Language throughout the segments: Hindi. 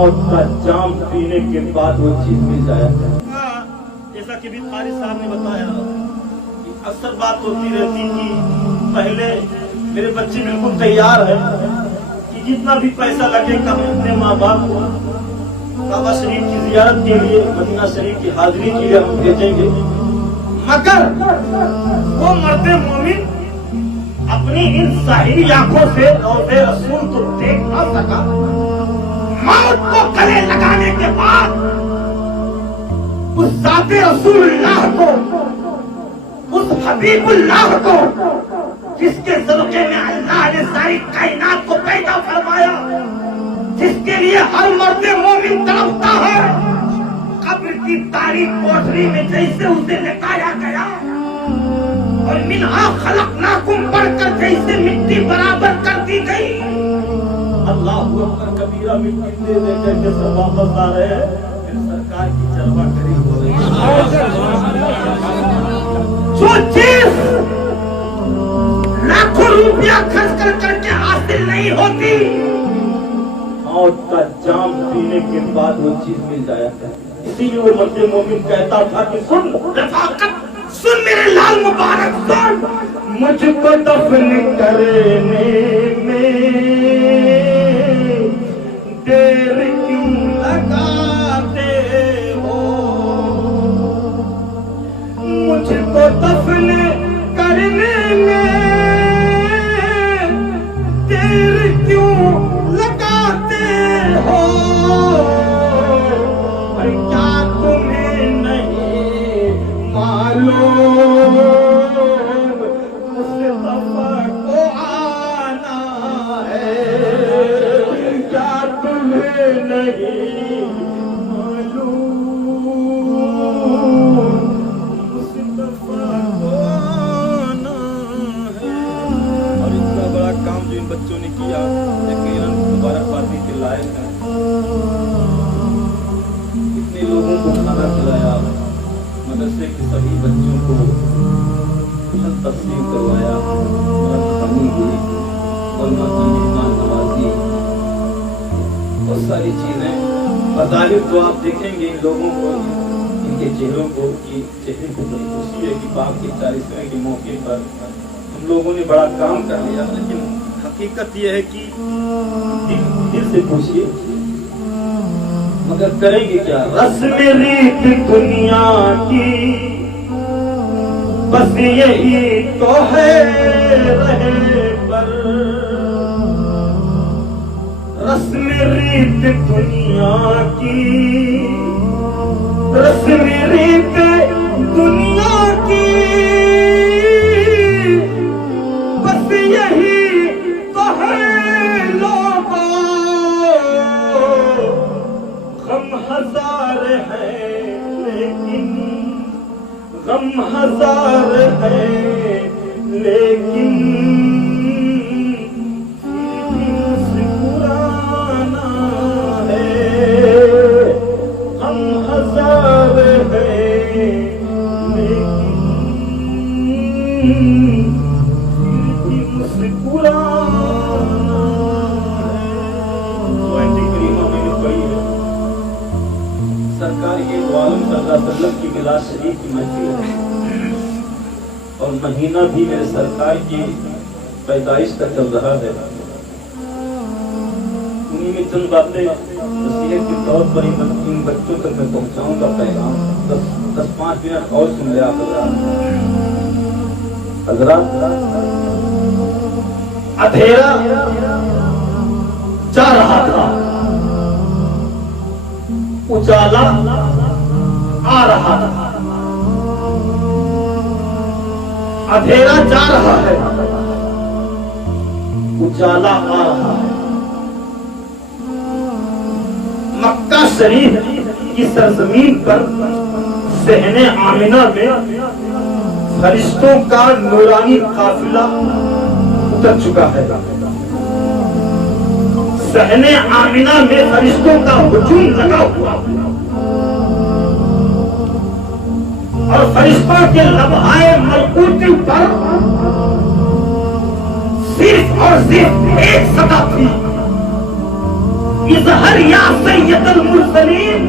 मौत का जाम पीने के बाद वो चीज मिल जाया। जैसा कि भिखारी साहब ने बताया कि अक्सर बात होती रहती कि पहले मेरे बच्चे बिल्कुल तैयार है कि जितना भी पैसा लगेगा हम अपने माँ बाप को काबा शरीफ की जियारत के लिए, मदीना शरीफ की हाजिरी के लिए हम भेजेंगे, मगर वो मर्दे मोमिन अपनी इन साहिरी आंखों से रौज़े रसूल को देख ना सका। मौत को गले लगाने के बाद उस ज़ाते रसूलुल्लाह को, उस हबीबुल्लाह को, जिसके ज़रूक़े में अल्लाह ने सारी कायनात को पैदा फरमाया, जिसके लिए हर मर्दे मोमिन तड़पता है, कब्र की तारीख कोठरी में जैसे उसे लेटाया गया और मिन्हा खलक़नाकुम पढ़कर जैसे मिट्टी बराबर कर दी गई। अल्लाहु अकबर कबीरा मिट्टी दे दे के सब वापस आ रहे हैं। फिर सरकार की जलवा करी हो रही है। जो चीज लाखों रुपया खर्च कर करके हासिल नहीं होती, मौत का जाम पीने के बाद वो चीज मिल जाया। इसीलिए वो मर्दे मोमिन कहता था कि सुन रफाकत, सुन मेरे लाल मुबारक, सुन मुझको दफन करने में देर क्यों लगाते हो, मुझको दफन करने में देर क्यों लगाते हो, और क्या तुम्हें नहीं मालूम मुस्तफा को आना है, क्या तुम्हें नहीं मालूम मुस्तफा को आना है। और इतना बड़ा काम जो इन बच्चों ने किया, यकीनन मुबारकबादी के लायक है। इतने लोगों को खाना खिलाया, मदरसे के सभी बच्चों को तस्लीम करवाया, पानी हुई, कलमा की मेहमान नवाजी, बहुत सारी चीजें। और जाहिर तो आप देखेंगे इन लोगों को, इनके चेहरों को, कि चेहरे को बड़ी खुशी है कि बाप के 40वें के मौके पर हम लोगों ने बड़ा काम कर लिया। लेकिन हकीकत यह है कि दिल से पूछिए, मगर करेंगे क्या? रस्म रीत दुनिया की बस यही तो है रहे पर, रस्म रीत दुनिया की, रस्म रीत दुनिया की बस यही तो है लोगों, गम हजार है लेकिन, गम हजार है लेकिन फिर भी मुस्कुराना है, गम हजार है लेकिन फिर भी मुस्कुराना है। करीमा मैंने पढ़ी है, सरकार के आलम सल्लल्लाहु अलैहि वसल्लम की मिलाद शरीफ की महफिल है और महीना भी मेरे सरकार की पैदाइश का चल रहा है। उन्हीं में चंद बातें नसीहत के तौर पर इन बच्चों तक मैं पहुंचाऊंगा पैगाम। 10-5 मिनट और सुन ले आप हजरात। अंधेरा जा रहा था, उजाला आ रहा था। अंधेरा जा रहा है, उजाला आ रहा है। मक्का शरीफ की सरजमीन पर सहने आमिना में फरिश्तों का नूरानी काफिला उतर चुका है। सहने आमिना में फरिश्तों का हुजूम लगा हुआ और फरिश्तों के लम्हाए मलकूती पर सिर्फ और सिर्फ एक सदा थी, इज़हर या सैयदुल मुरसलीन,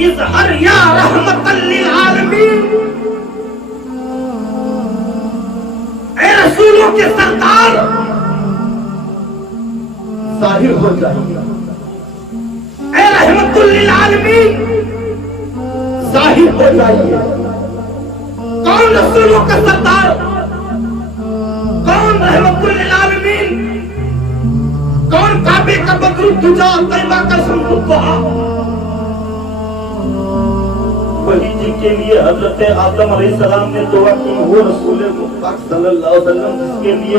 इज़हर या रहमतल लिल आलमीन। ऐ रसूलों के सरदार जाहिर हो जाइए, ऐ रहमतुल लिल आलमीन जाहिर हो जाइए। कौन रसूलों का सरदार, कौन रहमतुल लिल आलमीन, कौन काबे का बदरुद्दुजा, तैयबा का शम्सुद्दुहा। वही जिनके लिए हजरत आदम अलैहिस्सलाम ने दुआ की, वो रसूल पाक सल्लल्लाहु अलैहि वसल्लम जिसके लिए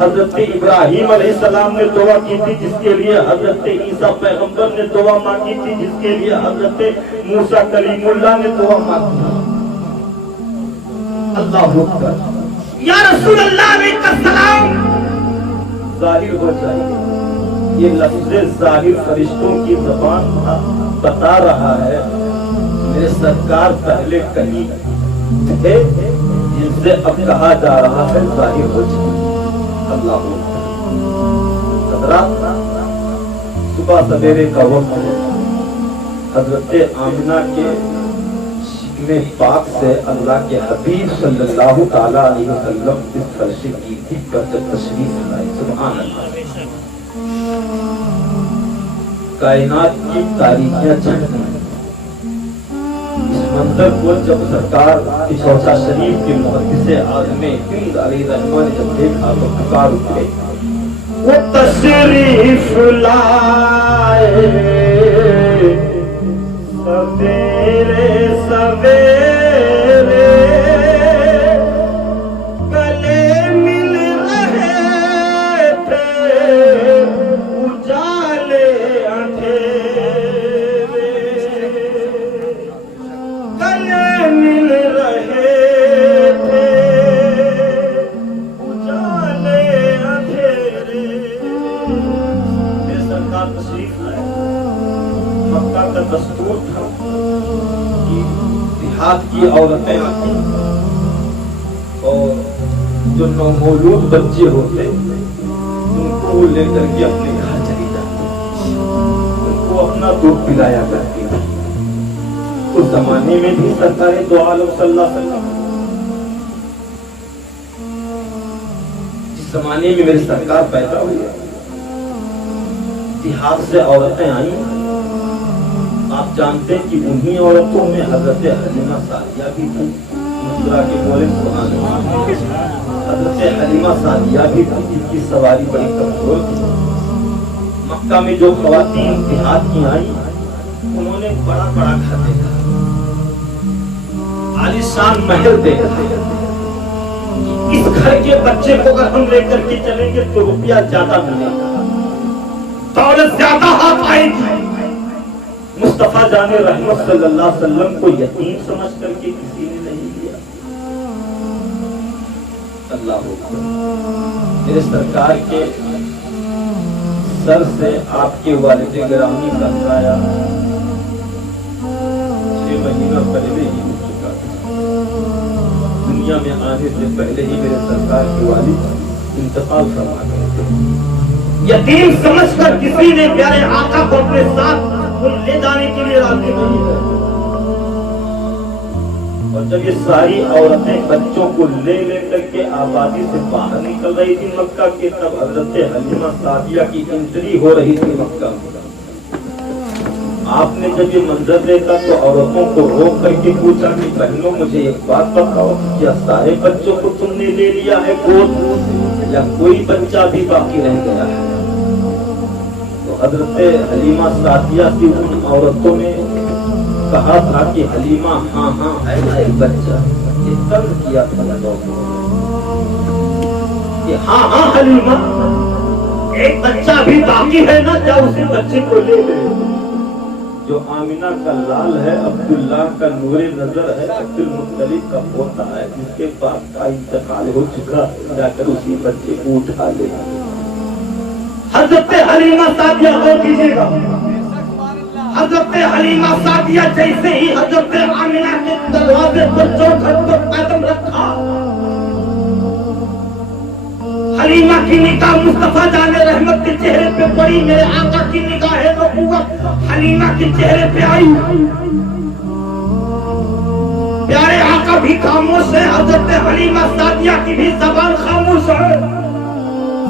हजरत इब्राहिम अलैहिस्सलाम ने दुआ की थी, जिसके लिए हजरत ईसा पैगंबर ने दुआ मांगी थी, जिसके लिए हजरत मूसा कलीमुल्लाह ने दुआ मांगी थी। अल्लाह अकबर। या रसूल अल्लाह अलैहिस्सलाम, जाहिर हो जाइए। ये लफ्ज़ जाहिर फरिश्तों की ज़बान बता रहा है मेरे सरकार पहले कहीं थे, जिनसे अब कहा जा रहा है जाहिर हो जाए। अल्लाह हज़रात, सुबह सवेरे का वक्त है। हजरत आमिना के शिकने पाक से अल्लाह के हबीब सल्लल्लाहु ताला अलैहि वसल्लम इस फर्श की थी पर जब तशरीफ लाए। सुभान अल्लाह। कायनात की तारीखियां छट गई। इस मंजर को जब सरकार की शौसा शरीफ के मुहद्दिसे आज़म हिंद अलैहिर्रहमान ने जब देखा तो पुकार उठे, वो तशरीफ लाए सवेरे सवेरे, गले मिल रहे थे उजाले अंधेरे, गले मिल रहे थे उजाले अंधेरे। मेरे सरकार तशरीफ लाए। मक्का का दस्तूर था कि देहात की औरतें आती और जो नवमौलूद बच्चे होते उनको लेकर के अपने घर चली जाती, उनको अपना दूध पिलाया करती थी। उस जमाने में भी सरकार दो आलम सल्लल्लाहु अलैहि वसल्लम, जिस जमाने में मेरे सरकार पैदा हुए, देहात से औरतें आई। आप जानते हैं कि उन्हीं औरतों में हजरत हलीमा सादिया भी थी। मुस्कुरा के बोले सुभान अल्लाह। हजरत हलीमा सादिया भी थी, जिनकी सवारी बड़ी कमजोर थी। मक्का में जो खवातीन देहात की आई, उन्होंने बड़ा बड़ा घर देखा, आलीशान महल देखा। इस घर के बच्चे को अगर हम लेकर के चलेंगे तो रुपया ज्यादा मिलेगा, दौलत ज्यादा हाथ आएगी। मुस्तफा जाने रहमत सल्लल्लाहु अलैहि वसल्लम को यतीम समझ करके किसी ने नहीं लिया। अल्लाह अकबर। मेरे सरकार के सर से आपके वालिद गिरामी का साया 6 महीना पहले ही हो चुका था। दुनिया में आने से पहले ही मेरे सरकार के वालिद इंतकाल फरमा गए थे। यतीम समझकर किसी ने प्यारे आका को अपने साथ ले जाने के लिए राजी नहीं है। और जब ये सारी औरतें बच्चों को ले लेकर के आबादी से बाहर निकल रही थी मक्का के, तब हजरत हलीमा सादिया की एंट्री हो रही थी मक्का में। आपने जब ये मंजर देखा तो औरतों को रोक करके पूछा कि बहनों मुझे एक बात बताओ, क्या सारे बच्चों को तुमने ले लिया है गोद, या कोई बच्चा भी बाकी रह गया है? तो हजरत हलीमा सादिया की उन औरतों ने कहा था कि हलीमा हाँ हाँ है ना एक बच्चा। ये तंग किया था लोगों कि हाँ हाँ हलीमा, एक बच्चा भी बाकी है ना, क्या उसी बच्चे को ले ले। जो आमिना का लाल है, अब्दुल्लाह का नूरे नजर है, अब्दुल मुत्तलिब का पोता है, जिसके बाप का इंतकाल हो चुका, जाकर उसी बच्चे को उठा ले। हजरत हलीमा सादिया को कीजिएगा। हजरत हलीमा सादिया जैसे ही हजरत आमिना के दरवाजे पर चौखट पर कदम रखा, हलीमा की निगाह मुस्तफा जाने रहमत के चेहरे पे पड़ी, मेरे आका की निगाह नबूवत हलीमा के चेहरे पे आई। प्यारे आका भी खामोश है, हजरत हलीमा सादिया की भी ज़बान खामोश है,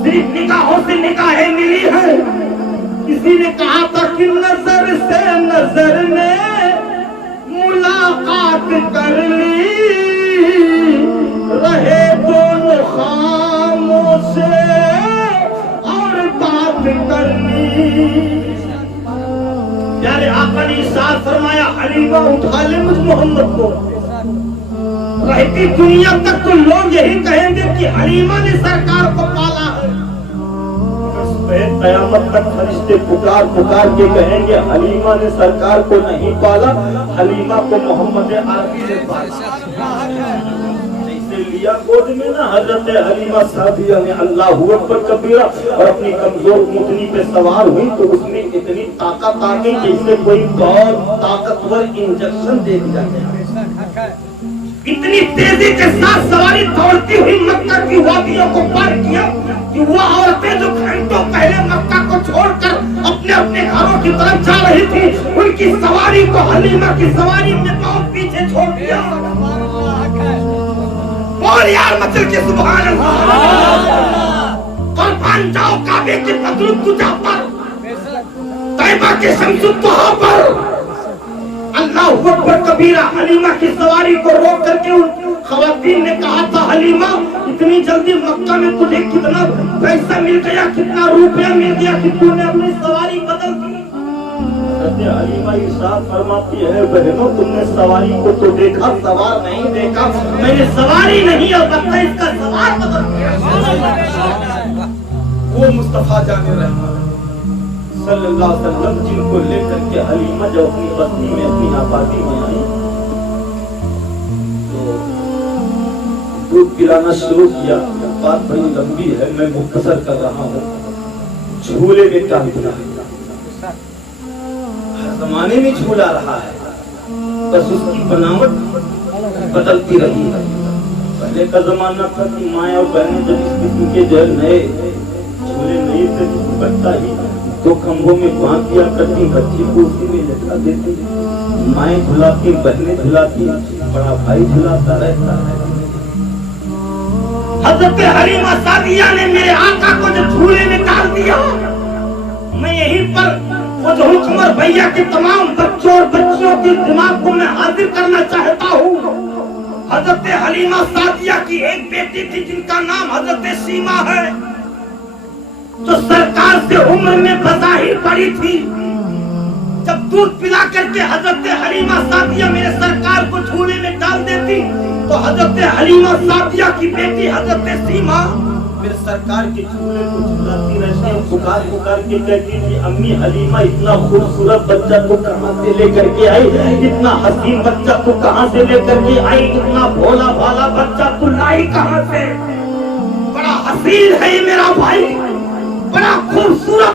सिर्फ निगाहों से निगाहें मिली है। किसी ने कहा था कि नजर से नजर ने मुलाकात कर ली, रहे दोनों खामोश और बात कर ली। प्यारे आका ने इरशाद फरमाया, हलीमा उठा ले मुझ मोहम्मद को। रहती दुनिया तक तो लोग यही कहेंगे कि हलीमा ने सरकार को पाला है। कयामत तक फरिश्ते पुकार पुकार के कहेंगे हलीमा ने सरकार को नहीं पाला, हलीमा को मोहम्मद अरबी ने पाला। लिया गोद में ना हजरत हलीमा सादिया ने अल्लाहू अकबर कबीरा और अपनी कमजोर ऊँटनी पे सवार हुई तो उसमें इतनी ताकत आ गई जैसे कोई बहुत ताकतवर इंजेक्शन दे दिया गया। इतनी तेजी के साथ सवारी दौड़ती हुई मक्का की वादियों को पार किया कि वो औरतें जो घंटों पहले मक्का को छोड़कर अपने अपने घरों की तरफ जा रही थी, उनकी सवारी को हलीमा की सवारी ने बहुत पीछे छोड़ दिया। और यार मचल के सुभान अल्लाह, कुर्बान जाओ काबे के बदरुद तुझा पर, तैबा के शमसुद तोहा पर। अल्लाहू अकबर कबीरा हलीमा की सवारी को रोक करके उन खवातीन ने कहा था, हलीमा इतनी जल्दी मक्का में तुझे कितना पैसा मिल गया, कितना रुपया मिल गया कि तूने अपनी सवारी बदल दी। हलीमा इरशाद फरमाती है, बहनों तुमने सवारी को तो देखा, सवार नहीं देखा। मैंने सवारी नहीं अलबत्ता इसका सवार बदल दिया। वो मुस्तफा जाने रहमत सल्लल्लाहु अलैहि वसल्लम जिनको लेकर के हलीमा जब अपनी बस्ती में अपनी आबादी में आई तो दूध पिलाना शुरू किया। बात बड़ी लंबी है, मैं मुख्तसर कर रहा हूँ। झूले में टाल दिया, हर जमाने में झूला रहा है, बस उसकी बनावट बदलती रही है। पहले का जमाना था कि माँ और बहनें जब इस किस्म के जो नए झूले नहीं थे, बच्चा ही दो खंभों में बांध दिया करती, बच्ची को उसी में लटका देती, माएँ झुलाती, बहनें झुलाती, बड़ा भाई झुलाता रहता है। हज़रत हलीमा सादिया ने मेरे आका को जो झूले में डाल दिया, मैं यहीं पर वो जो हुक्मर भैया के तमाम बच्चों और बच्चियों के दिमाग को मैं हाजिर करना चाहता हूँ। हज़रत हलीमा सादिया की एक बेटी थी जिनका नाम हज़रत सीमा है, जो सरकार से उम्र में बज़ाहिर बड़ी थी। जब दूध पिला करके हज़रत हलीमा सादिया मेरे सरकार को झूले में डाल देती तो हज़रत हलीमा सादिया की बेटी हज़रत सीमा मेरे सरकार के झूले को झुलाती रहती है, पुकार पुकार के कहती थी, अम्मी हलीमा इतना खूबसूरत बच्चा तो कहाँ से लेकर के आई, इतना हसीन बच्चा तो कहाँ से लेकर के आई, इतना भोला भाला बच्चा तो लाई कहाँ से। बड़ा हसीन है ये मेरा भाई, बड़ा खूबसूरत